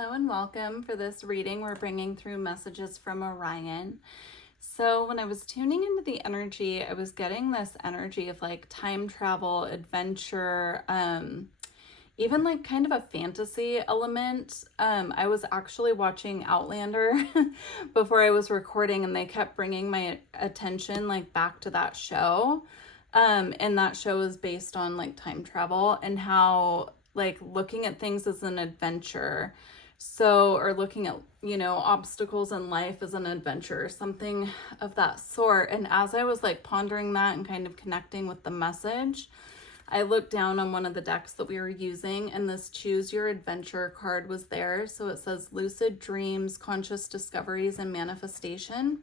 Hello and welcome. For this reading, we're bringing through messages from Orion. So when I was tuning into the energy, I was getting this energy of like time travel, adventure, even like kind of a fantasy element. I was actually watching Outlander before I was recording, and they kept bringing my attention like back to that show. And that show is based on like time travel and how like looking at things as an adventure. So, or looking at, obstacles in life as an adventure, something of that sort. And as I was like pondering that and kind of connecting with the message, I looked down on one of the decks that we were using, and this Choose Your Adventure card was there. So it says Lucid Dreams, Conscious Discoveries, and Manifestation.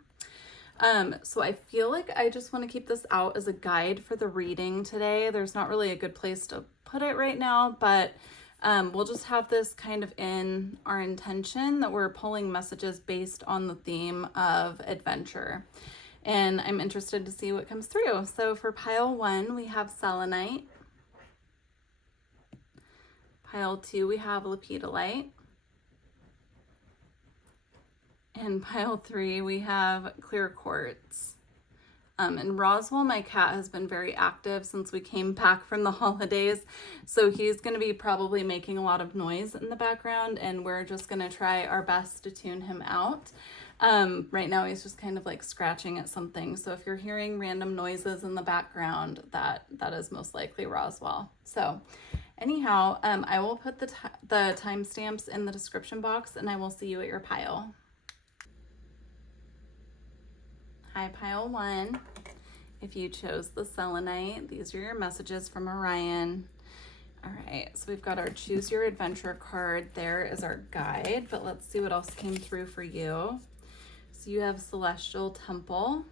So I feel like I just want to keep this out as a guide for the reading today. There's not really a good place to put it right now, but we'll just have this kind of in our intention that we're pulling messages based on the theme of adventure. And I'm interested to see what comes through. So for pile 1, we have selenite. Pile 2, we have lepidolite. And pile 3, we have clear quartz. And Roswell, my cat, has been very active since we came back from the holidays. So he's going to be probably making a lot of noise in the background, and we're just going to try our best to tune him out. Right now he's just kind of like scratching at something. So if you're hearing random noises in the background, that is most likely Roswell. So anyhow, I will put the timestamps in the description box, and I will see you at your pile. Hi, pile 1. If you chose the selenite, these are your messages from Orion. All right, so we've got our Choose Your Adventure card. There is our guide, but let's see what else came through for you. So you have Celestial Temple,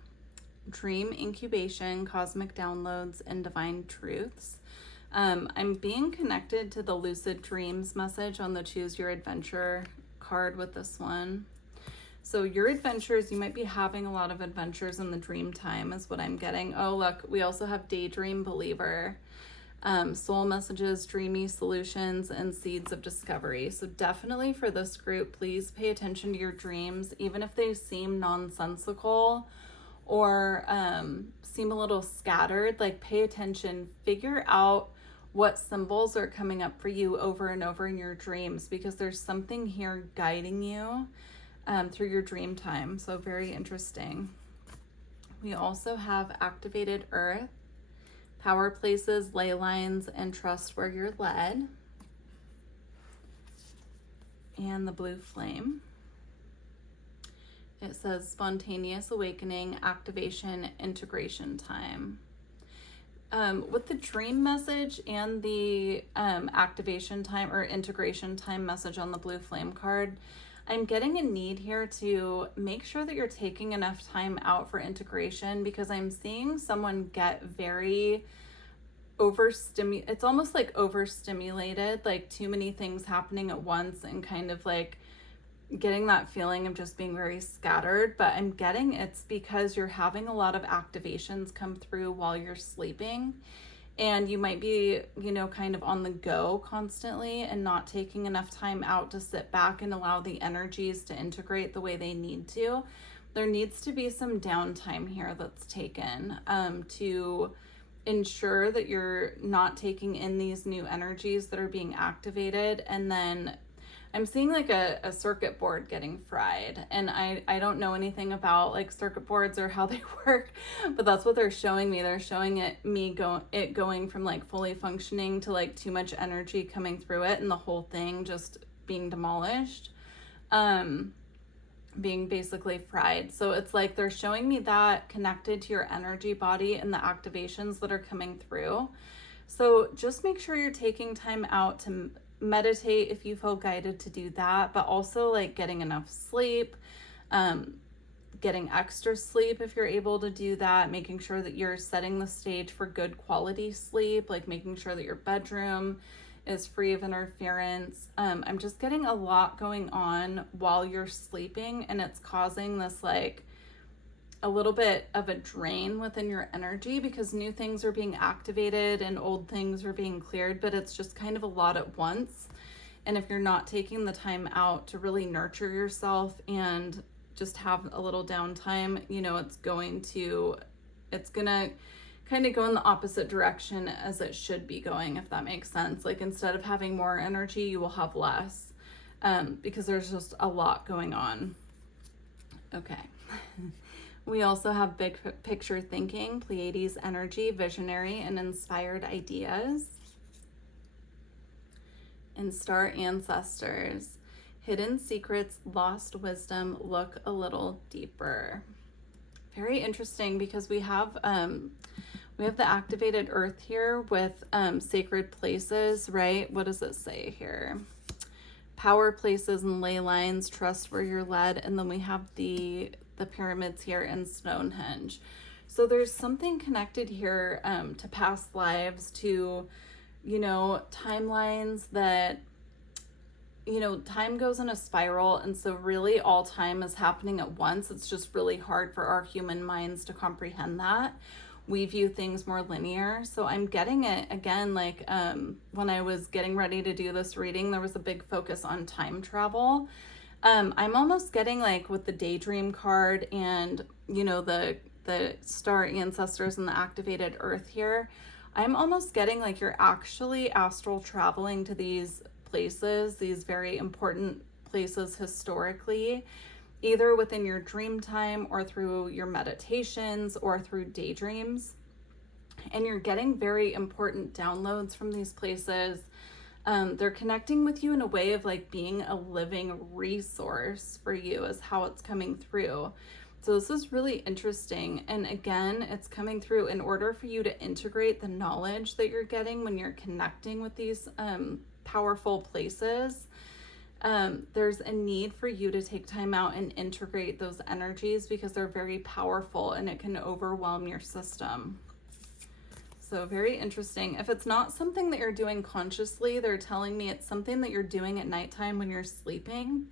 Dream Incubation, Cosmic Downloads, and Divine Truths. I'm being connected to the Lucid Dreams message on the Choose Your Adventure card with this one. So your adventures, you might be having a lot of adventures in the dream time is what I'm getting. Oh, look, we also have Daydream Believer, Soul Messages, Dreamy Solutions, and Seeds of Discovery. So definitely for this group, please pay attention to your dreams, even if they seem nonsensical or seem a little scattered. Like, pay attention, figure out what symbols are coming up for you over and over in your dreams, because there's something here guiding you through your dream time. So very interesting. We also have Activated Earth, Power Places, Ley Lines, and Trust Where You're Led. And the Blue Flame. It says Spontaneous Awakening, Activation, Integration Time. With the dream message and the activation time or integration time message on the Blue Flame card, I'm getting a need here to make sure that you're taking enough time out for integration, because I'm seeing someone get very overstimulated. It's almost like overstimulated, like too many things happening at once, and kind of like getting that feeling of just being very scattered. But I'm getting it's because you're having a lot of activations come through while you're sleeping. And you might be, kind of on the go constantly and not taking enough time out to sit back and allow the energies to integrate the way they need to. There needs to be some downtime here that's taken to ensure that you're not taking in these new energies that are being activated. And then I'm seeing like a circuit board getting fried, and I don't know anything about like circuit boards or how they work, but that's what they're showing me. They're showing it going from like fully functioning to like too much energy coming through it, and the whole thing just being demolished, being basically fried. So it's like they're showing me that connected to your energy body and the activations that are coming through. So just make sure you're taking time out to meditate if you feel guided to do that, but also like getting enough sleep, getting extra sleep if you're able to do that, making sure that you're setting the stage for good quality sleep, like making sure that your bedroom is free of interference. I'm just getting a lot going on while you're sleeping, and it's causing this like a little bit of a drain within your energy, because new things are being activated and old things are being cleared, but it's just kind of a lot at once. And if you're not taking the time out to really nurture yourself and just have a little downtime, you know, it's gonna kind of go in the opposite direction as it should be going, if that makes sense. Like, instead of having more energy, you will have less, because there's just a lot going on. Okay. We also have big picture thinking, Pleiades energy, visionary and inspired ideas. And star ancestors, hidden secrets, lost wisdom, look a little deeper. Very interesting, because we have the activated earth here with sacred places, right? What does it say here? Power places and ley lines, trust where you're led. And then we have the pyramids here and Stonehenge. So there's something connected here to past lives, to, you know, timelines that, you know, time goes in a spiral. And so really all time is happening at once. It's just really hard for our human minds to comprehend that. We view things more linear. So I'm getting it again, like when I was getting ready to do this reading, there was a big focus on time travel. I'm almost getting, like, with the daydream card and, you know, the star ancestors and the activated earth here, I'm almost getting like you're actually astral traveling to these places, these very important places historically, either within your dream time or through your meditations or through daydreams. And you're getting very important downloads from these places. They're connecting with you in a way of like being a living resource for you, is how it's coming through. So this is really interesting. And again, it's coming through in order for you to integrate the knowledge that you're getting when you're connecting with these powerful places. There's a need for you to take time out and integrate those energies, because they're very powerful and it can overwhelm your system. So very interesting. If it's not something that you're doing consciously, they're telling me it's something that you're doing at nighttime when you're sleeping.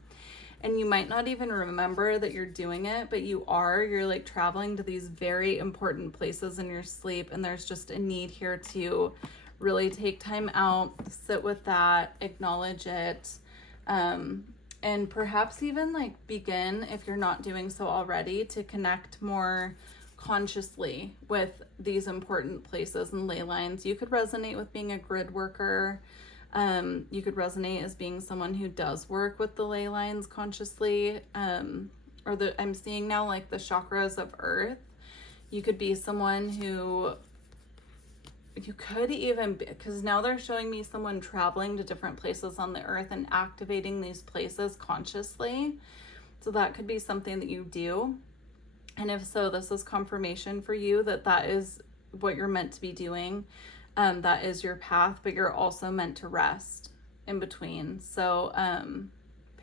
And you might not even remember that you're doing it, but you're like traveling to these very important places in your sleep. And there's just a need here to really take time out, sit with that, acknowledge it, and perhaps even like begin, if you're not doing so already, to connect more consciously with these important places and ley lines. You could resonate with being a grid worker. You could resonate as being someone who does work with the ley lines consciously, I'm seeing now like the chakras of earth. You could be someone who, you could even be, because now they're showing me someone traveling to different places on the earth and activating these places consciously. So that could be something that you do. And if so, this is confirmation for you that that is what you're meant to be doing. That is your path, but you're also meant to rest in between. So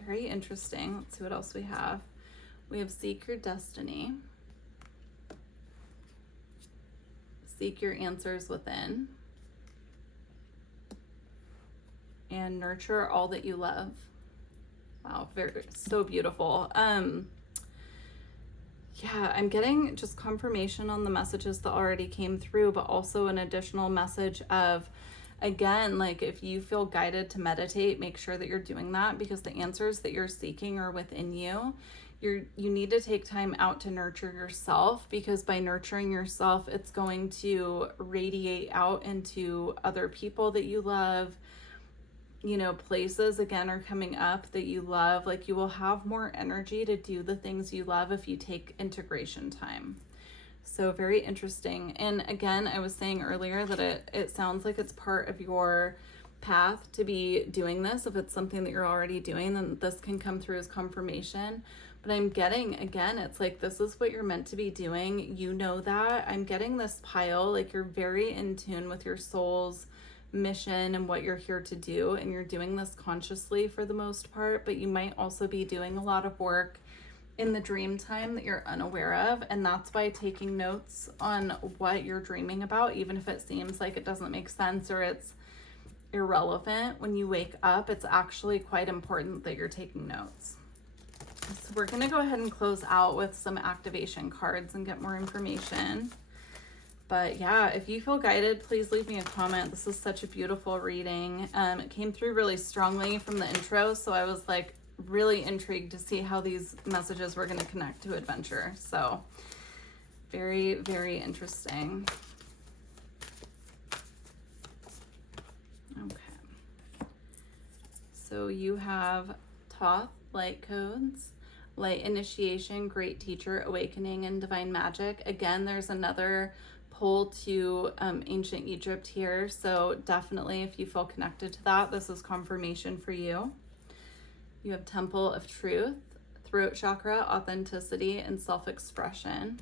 very interesting. Let's see what else we have. We have seek your destiny. Seek your answers within. And nurture all that you love. Wow, so beautiful. Yeah, I'm getting just confirmation on the messages that already came through, but also an additional message of, again, like if you feel guided to meditate, make sure that you're doing that, because the answers that you're seeking are within you. You need to take time out to nurture yourself, because by nurturing yourself, it's going to radiate out into other people that you love. You know, places again are coming up that you love. Like, you will have more energy to do the things you love if you take integration time. So very interesting. And again, I was saying earlier that it sounds like it's part of your path to be doing this. If it's something that you're already doing, then this can come through as confirmation. But I'm getting, again, it's like this is what you're meant to be doing. You know that. I'm getting this pile, like you're very in tune with your soul's mission and what you're here to do, and you're doing this consciously for the most part, but you might also be doing a lot of work in the dream time that you're unaware of. And that's why taking notes on what you're dreaming about, even if it seems like it doesn't make sense or it's irrelevant, when you wake up, it's actually quite important that you're taking notes. So we're going to go ahead and close out with some activation cards and get more information. But yeah, if you feel guided, please leave me a comment. This is such a beautiful reading. It came through really strongly from the intro, so I was like really intrigued to see how these messages were going to connect to adventure. So very, very interesting. Okay. So you have Thoth, light codes, light initiation, great teacher, awakening, and divine magic. Again, there's another pull to ancient Egypt here. So definitely if you feel connected to that, this is confirmation for you. You have Temple of Truth, throat chakra, authenticity, and self-expression.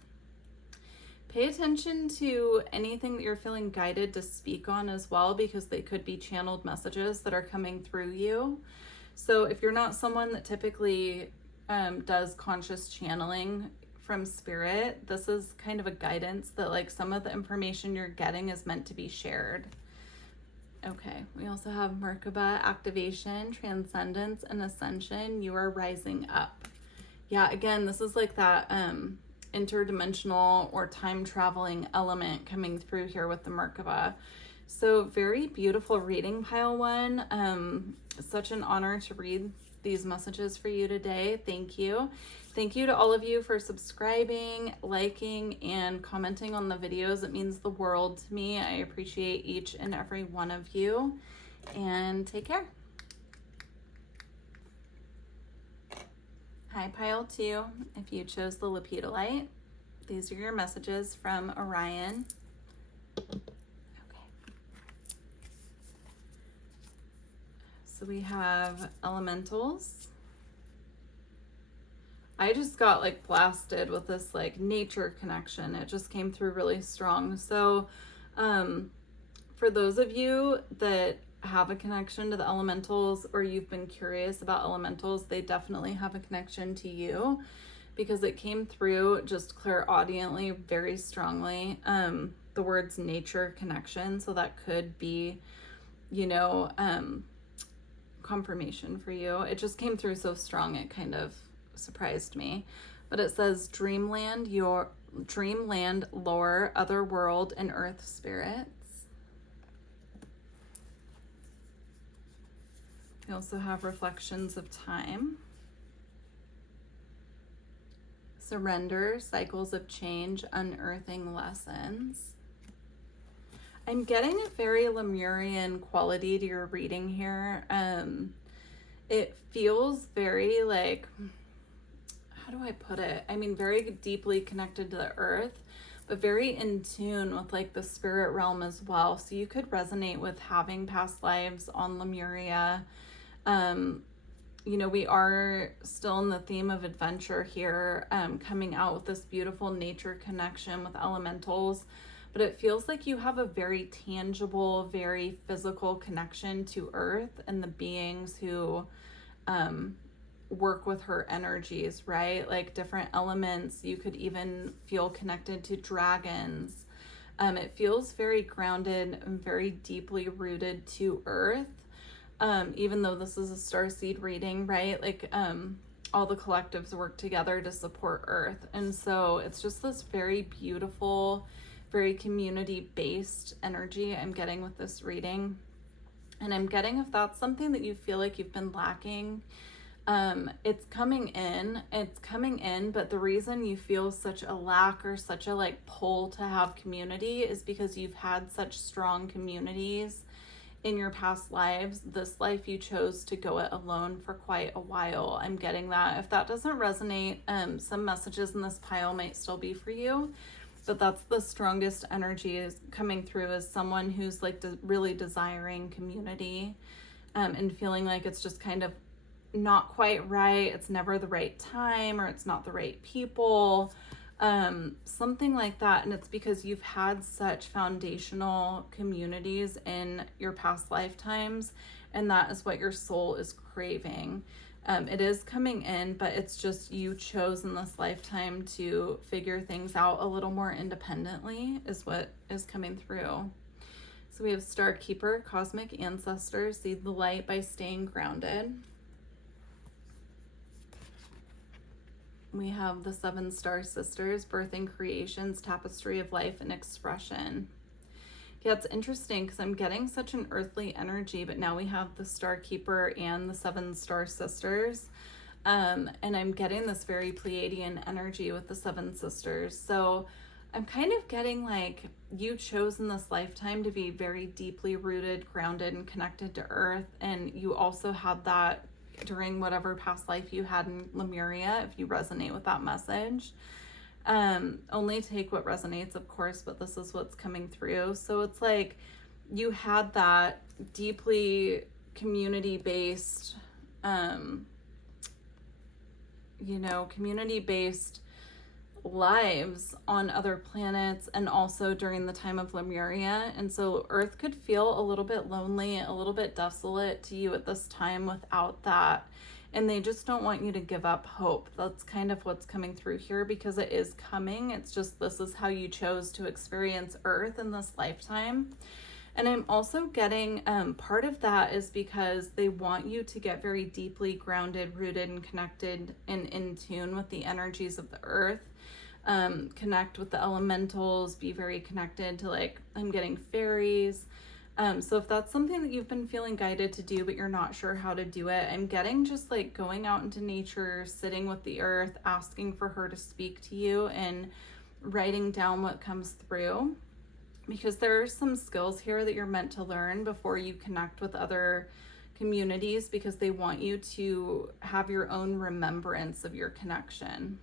Pay attention to anything that you're feeling guided to speak on as well, because they could be channeled messages that are coming through you. So if you're not someone that typically does conscious channeling from spirit, this is kind of a guidance that like some of the information you're getting is meant to be shared. Okay, we also have Merkaba, activation, transcendence, and ascension. You are rising up. Yeah, again, this is like that interdimensional or time traveling element coming through here with the Merkaba. So very beautiful reading, pile one. Such an honor to read these messages for you today. Thank you. Thank you to all of you for subscribing, liking, and commenting on the videos. It means the world to me. I appreciate each and every one of you, and take care. Hi, pile two. If you chose the lepidolite, these are your messages from Orion. So we have elementals. I just got like blasted with this like nature connection. It just came through really strong. So for those of you that have a connection to the elementals, or you've been curious about elementals, they definitely have a connection to you, because it came through just clairaudiently very strongly. The words nature connection. So that could be, you know, confirmation for you. It just came through so strong, it kind of surprised me. But it says dreamland, your dreamland, lore, other world, and earth spirits. We also have reflections of time, surrender, cycles of change, unearthing lessons. I'm getting a very Lemurian quality to your reading here. It feels very like, how do I put it? I mean, very deeply connected to the earth, but very in tune with like the spirit realm as well. So you could resonate with having past lives on Lemuria. You know, we are still in the theme of adventure here, coming out with this beautiful nature connection with elementals. But it feels like you have a very tangible, very physical connection to Earth and the beings who work with her energies, right? Like different elements. You could even feel connected to dragons. It feels very grounded and very deeply rooted to Earth. Even though this is a starseed reading, right? Like all the collectives work together to support Earth. And so it's just this very beautiful, very community-based energy I'm getting with this reading. And I'm getting, if that's something that you feel like you've been lacking, it's coming in, but the reason you feel such a lack or such a like pull to have community is because you've had such strong communities in your past lives. This life you chose to go it alone for quite a while. I'm getting that. If that doesn't resonate, some messages in this pile might still be for you. But that's the strongest energy is coming through as someone who's like really desiring community, and feeling like it's just kind of not quite right. It's never the right time, or it's not the right people, something like that. And it's because you've had such foundational communities in your past lifetimes, and that is what your soul is craving. It is coming in, but it's just you chose in this lifetime to figure things out a little more independently is what is coming through. So we have Star Keeper, cosmic ancestors, see the light by staying grounded. We have the 7 star sisters, birthing creations, tapestry of life and expression. Yeah, it's interesting because I'm getting such an earthly energy, but now we have the Star Keeper and the 7 star sisters. And I'm getting this very Pleiadian energy with the 7 sisters. So I'm kind of getting like you chose in this lifetime to be very deeply rooted, grounded, and connected to Earth. And you also had that during whatever past life you had in Lemuria, if you resonate with that message. Only take what resonates, of course, but this is what's coming through. So it's like you had that deeply community-based, community-based lives on other planets, and also during the time of Lemuria. And so Earth could feel a little bit lonely, a little bit desolate to you at this time without that. And they just don't want you to give up hope. That's kind of what's coming through here, because it is coming. It's just this is how you chose to experience Earth in this lifetime. And I'm also getting part of that is because they want you to get very deeply grounded, rooted, and connected and in tune with the energies of the Earth. Connect with the elementals, be very connected to, like, I'm getting fairies. So if that's something that you've been feeling guided to do, but you're not sure how to do it, I'm getting just like going out into nature, sitting with the Earth, asking for her to speak to you, and writing down what comes through. Because there are some skills here that you're meant to learn before you connect with other communities, because they want you to have your own remembrance of your connection.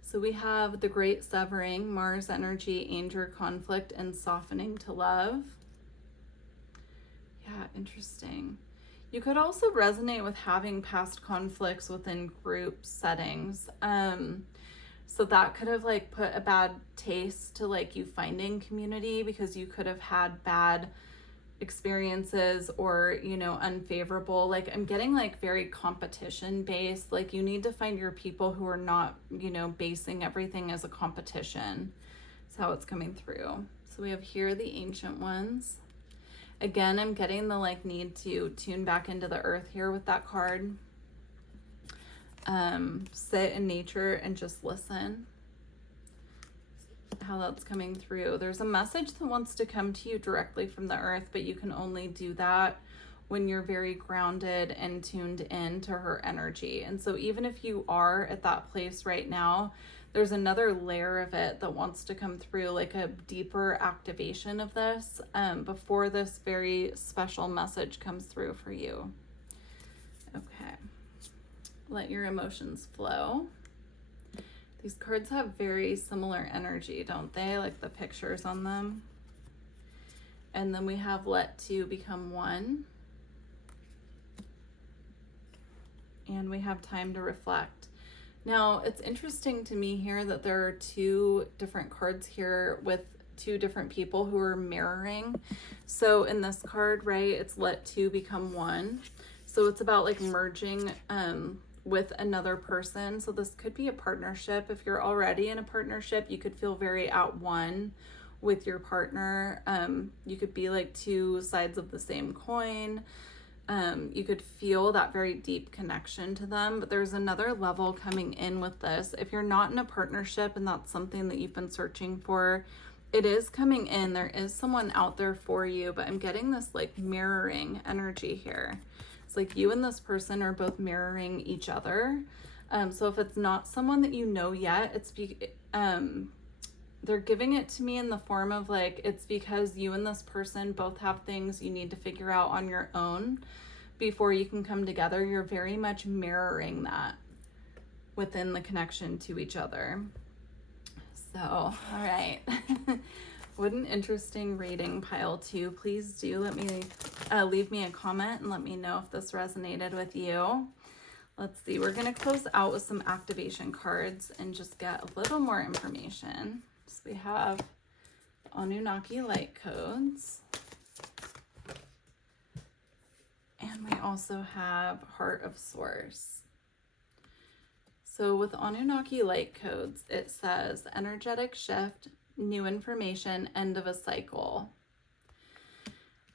So we have the Great Severing, Mars energy, anger, conflict, and softening to love. Yeah, interesting. You could also resonate with having past conflicts within group settings. So that could have like put a bad taste to like you finding community, because you could have had bad experiences or, unfavorable. Like I'm getting like very competition based. Like you need to find your people who are not, basing everything as a competition. That's how it's coming through. So we have here the Ancient Ones. Again, I'm getting the like need to tune back into the Earth here with that card. Sit in nature and just listen. How that's coming through. There's a message that wants to come to you directly from the Earth, but you can only do that when you're very grounded and tuned in to her energy. And so even if you are at that place right now, there's another layer of it that wants to come through, like a deeper activation of this before this very special message comes through for you. Okay. Let your emotions flow. These cards have very similar energy, don't they? Like the pictures on them. And then we have let two become one. And we have time to reflect. Now, it's interesting to me here that there are 2 different cards here with 2 different people who are mirroring. So in this card, right, it's let two become one. So it's about like merging with another person. So this could be a partnership. If you're already in a partnership, you could feel very at one with your partner. You could be like 2 sides of the same coin. You could feel that very deep connection to them, but there's another level coming in with this. If you're not in a partnership and that's something that you've been searching for, it is coming in. There is someone out there for you, but I'm getting this like mirroring energy here. It's like you and this person are both mirroring each other. So if it's not someone that you know yet, they're giving it to me in the form of like, it's because you and this person both have things you need to figure out on your own before you can come together. You're very much mirroring that within the connection to each other. So, all right. What an interesting reading, pile 2. Please do let me leave me a comment and let me know if this resonated with you. Let's see. We're going to close out with some activation cards and just get a little more information. So we have Anunnaki light codes. And we also have Heart of Source. So with Anunnaki light codes, it says energetic shift, new information, end of a cycle.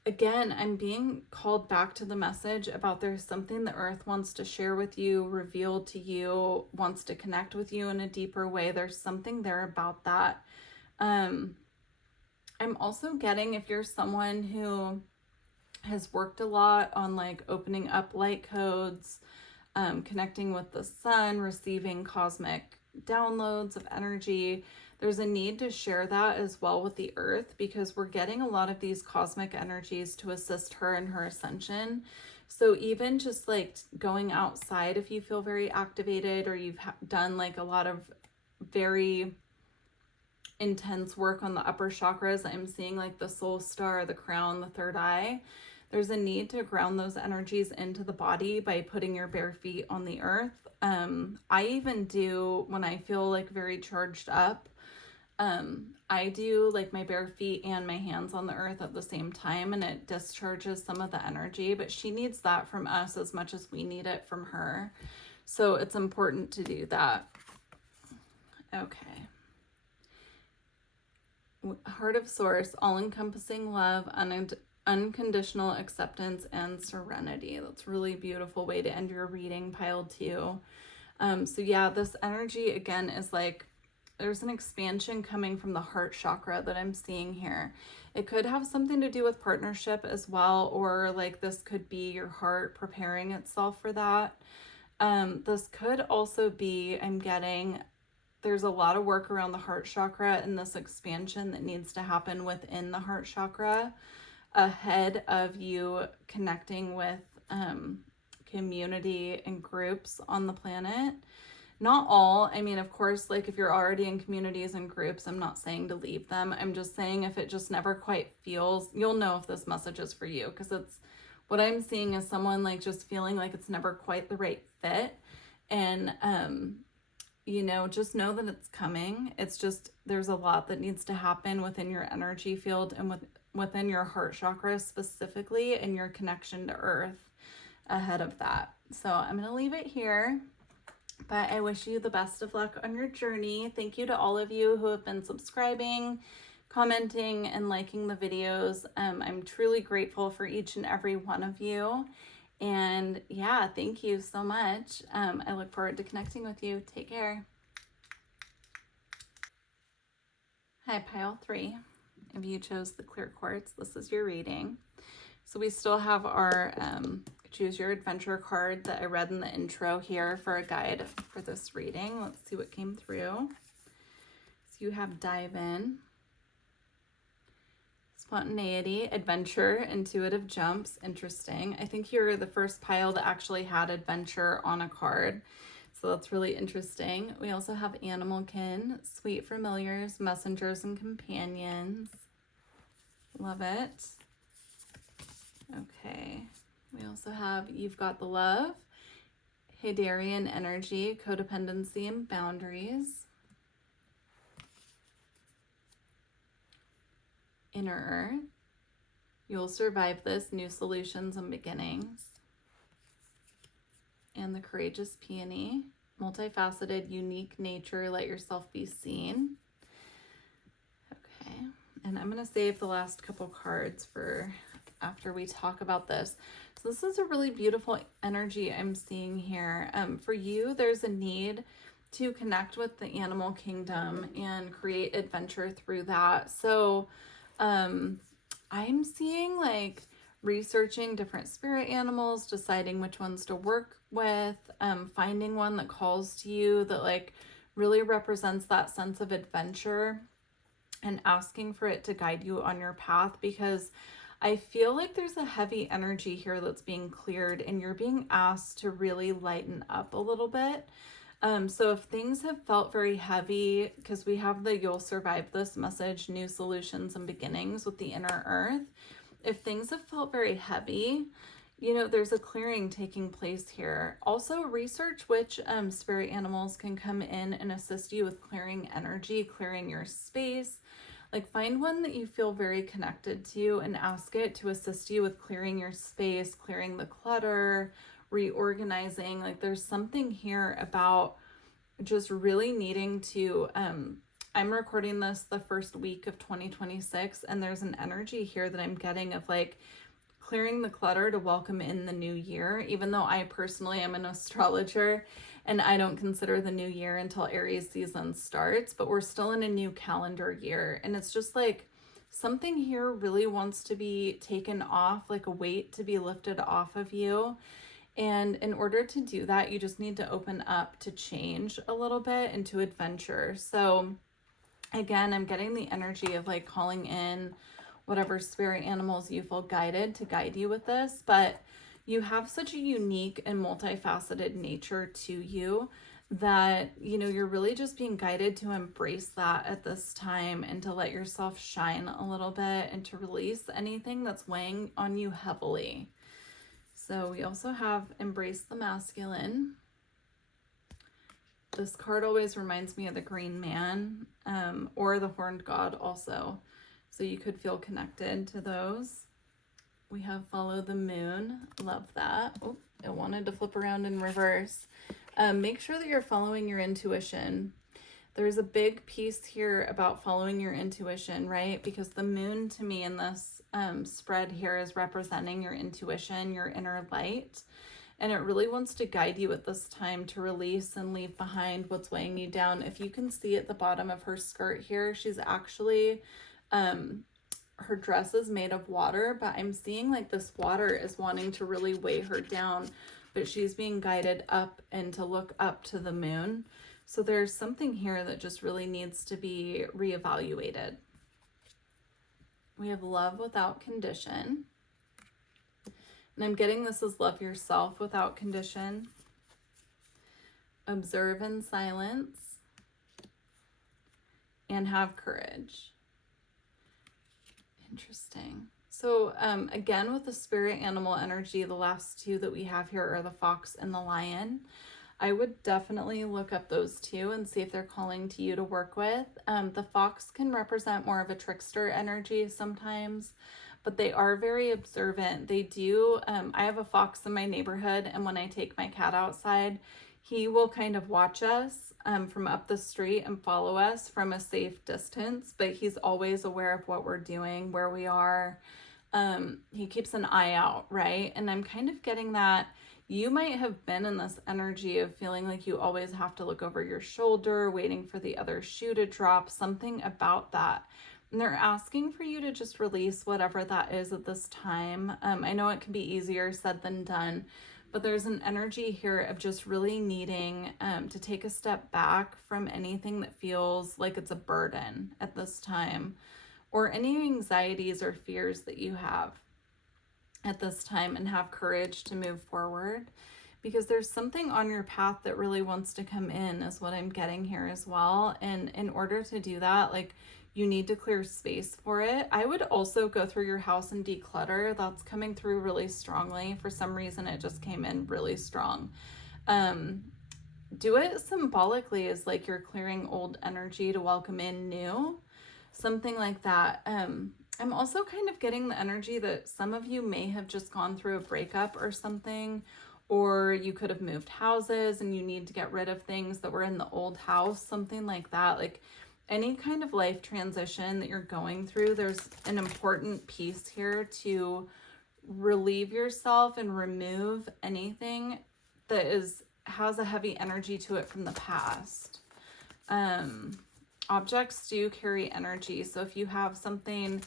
again, I'm being called back to the message about there's something the earth wants to share with you, reveal to you, wants to connect with you in a deeper way. There's something there about that. I'm also getting, if you're someone who has worked a lot on like opening up light codes, connecting with the sun, receiving cosmic downloads of energy, there's a need to share that as well with the earth, because we're getting a lot of these cosmic energies to assist her in her ascension. So even just like going outside, if you feel very activated or you've done like a lot of very intense work on the upper chakras, I'm seeing like the soul star, the crown, the third eye. There's a need to ground those energies into the body by putting your bare feet on the earth. I even do, when I feel like very charged up, I do like my bare feet and my hands on the earth at the same time, and it discharges some of the energy, but she needs that from us as much as we need it from her. So it's important to do that. Okay. Heart of Source, all-encompassing love, unconditional acceptance, and serenity. That's a really beautiful way to end your reading, pile 2. So yeah, this energy again is like there's an expansion coming from the heart chakra that I'm seeing here. It could have something to do with partnership as well, or like this could be your heart preparing itself for that. This could also be, I'm getting, there's a lot of work around the heart chakra and this expansion that needs to happen within the heart chakra ahead of you connecting with community and groups on the planet. Not all, I mean, of course, like if you're already in communities and groups, I'm not saying to leave them. I'm just saying if it just never quite feels, you'll know if this message is for you, because it's what I'm seeing is someone like just feeling like it's never quite the right fit. And, you know, just know that it's coming. It's just, there's a lot that needs to happen within your energy field and within your heart chakra specifically, and your connection to earth ahead of that. So I'm going to leave it here. But I wish you the best of luck on your journey. Thank you to all of you who have been subscribing, commenting, and liking the videos. I'm truly grateful for each and every one of you. And yeah, thank you so much. I look forward to connecting with you. Take care. Hi, pile 3. If you chose the clear quartz, this is your reading. So we still have our Choose Your Adventure card that I read in the intro here for a guide for this reading. Let's see what came through. So you have Dive In, Spontaneity, Adventure, Intuitive Jumps. Interesting. I think you're the first pile that actually had adventure on a card. So that's really interesting. We also have Animalkin, Sweet Familiars, Messengers, and Companions. Love it. Okay. We also have You've Got the Love, Hadarian Energy, Codependency, and Boundaries. Inner Earth, You'll Survive This, New Solutions and Beginnings. And the Courageous Peony, Multifaceted, Unique Nature, Let Yourself Be Seen. Okay, and I'm going to save the last couple cards for after we talk about this. So this is a really beautiful energy I'm seeing here. For you, there's a need to connect with the animal kingdom and create adventure through that. So I'm seeing like researching different spirit animals, deciding which ones to work with, finding one that calls to you, that like really represents that sense of adventure, and asking for it to guide you on your path, because I feel like there's a heavy energy here that's being cleared, and you're being asked to really lighten up a little bit. So if things have felt very heavy, because we have the You'll Survive This message, New Solutions and Beginnings with the Inner Earth. If things have felt very heavy, you know, there's a clearing taking place here. Also, research which spirit animals can come in and assist you with clearing energy, clearing your space. Like find one that you feel very connected to and ask it to assist you with clearing your space, clearing the clutter, reorganizing. Like there's something here about just really needing to I'm recording this the first week of 2026, and there's an energy here that I'm getting of like clearing the clutter to welcome in the new year, even though I personally am an astrologer and I don't consider the new year until Aries season starts, but we're still in a new calendar year. And it's just like something here really wants to be taken off, like a weight to be lifted off of you. And in order to do that, you just need to open up to change a little bit and to adventure. So again, I'm getting the energy of like calling in whatever spirit animals you feel guided to guide you with this, but you have such a unique and multifaceted nature to you that, you know, you're really just being guided to embrace that at this time and to let yourself shine a little bit and to release anything that's weighing on you heavily. So we also have Embrace the Masculine. This card always reminds me of the Green Man, or the Horned God also. So you could feel connected to those. We have Follow the Moon. Love that. Oh, it wanted to flip around in reverse. Make sure that you're following your intuition. There's a big piece here about following your intuition, right? Because the moon to me in this spread here is representing your intuition, your inner light. And it really wants to guide you at this time to release and leave behind what's weighing you down. If you can see at the bottom of her skirt here, she's actually, her dress is made of water, but I'm seeing like this water is wanting to really weigh her down, but she's being guided up and to look up to the moon. So there's something here that just really needs to be reevaluated. We have Love Without Condition. And I'm getting this as Love Yourself Without Condition. Observe in Silence. And Have Courage. Interesting. So again, with the spirit animal energy, the last two that we have here are the fox and the lion. I would definitely look up those two and see if they're calling to you to work with. The fox can represent more of a trickster energy sometimes, but they are very observant. They do, I have a fox in my neighborhood, and when I take my cat outside, he will kind of watch us from up the street and follow us from a safe distance, but he's always aware of what we're doing, where we are. He keeps an eye out, right? And I'm kind of getting that you might have been in this energy of feeling like you always have to look over your shoulder, waiting for the other shoe to drop, something about that. And they're asking for you to just release whatever that is at this time. I know it can be easier said than done, but there's an energy here of just really needing to take a step back from anything that feels like it's a burden at this time, or any anxieties or fears that you have at this time, and have courage to move forward, because there's something on your path that really wants to come in, is what I'm getting here as well. And in order to do that, like, you need to clear space for it. I would also go through your house and declutter. That's coming through really strongly. For some reason, it just came in really strong. Do it symbolically as like you're clearing old energy to welcome in new, something like that. I'm also kind of getting the energy that some of you may have just gone through a breakup or something, or you could have moved houses and you need to get rid of things that were in the old house, something like that. Like any kind of life transition that you're going through, there's an important piece here to relieve yourself and remove anything that has a heavy energy to it from the past. Objects do carry energy. So if you have something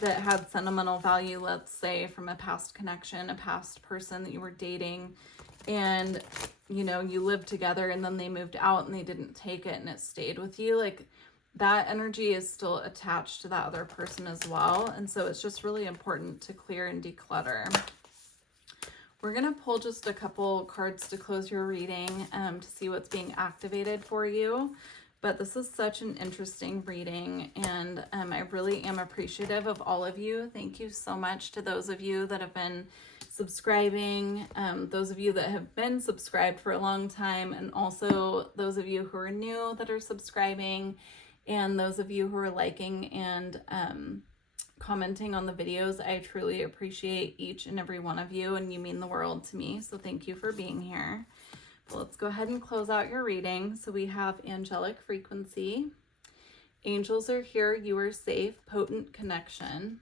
that had sentimental value, let's say from a past connection, a past person that you were dating, and you know, you lived together and then they moved out and they didn't take it and it stayed with you, like that energy is still attached to that other person as well. And so it's just really important to clear and declutter. We're going to pull just a couple cards to close your reading to see what's being activated for you. But this is such an interesting reading, and I really am appreciative of all of you. Thank you so much to those of you that have been subscribing, those of you that have been subscribed for a long time, and also those of you who are new that are subscribing, and those of you who are liking and commenting on the videos. I truly appreciate each and every one of you, and you mean the world to me. So thank you for being here. But let's go ahead and close out your reading. So we have Angelic Frequency, Angels are here. You are safe. Potent connection.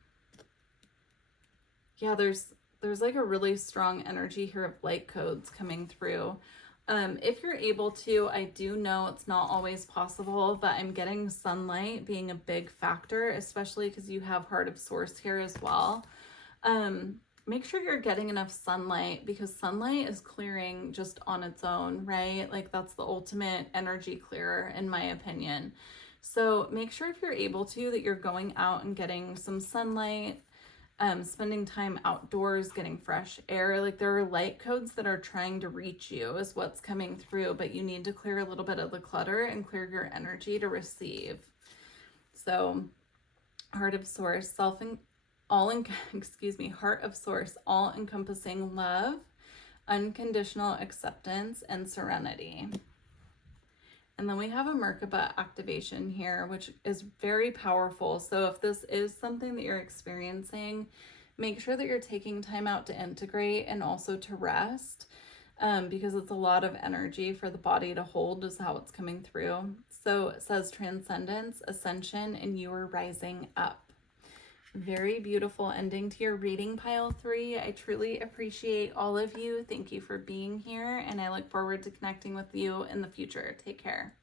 Yeah, there's like a really strong energy here of light codes coming through. If you're able to, I do know it's not always possible, but I'm getting sunlight being a big factor, especially because you have Heart of Source here as well. Make sure you're getting enough sunlight, because sunlight is clearing just on its own, right? Like that's the ultimate energy clearer in my opinion. So make sure if you're able to that you're going out and getting some sunlight, spending time outdoors, getting fresh air. Like there are light codes that are trying to reach you is what's coming through, but you need to clear a little bit of the clutter and clear your energy to receive. So Heart of Source, Heart of Source, all encompassing love, unconditional acceptance, and serenity. And then we have a Merkaba activation here, which is very powerful. So if this is something that you're experiencing, make sure that you're taking time out to integrate and also to rest, because it's a lot of energy for the body to hold is how it's coming through. So it says transcendence, ascension, and you are rising up. Very beautiful ending to your reading, pile 3. I truly appreciate all of you. Thank you for being here, and I look forward to connecting with you in the future. Take care.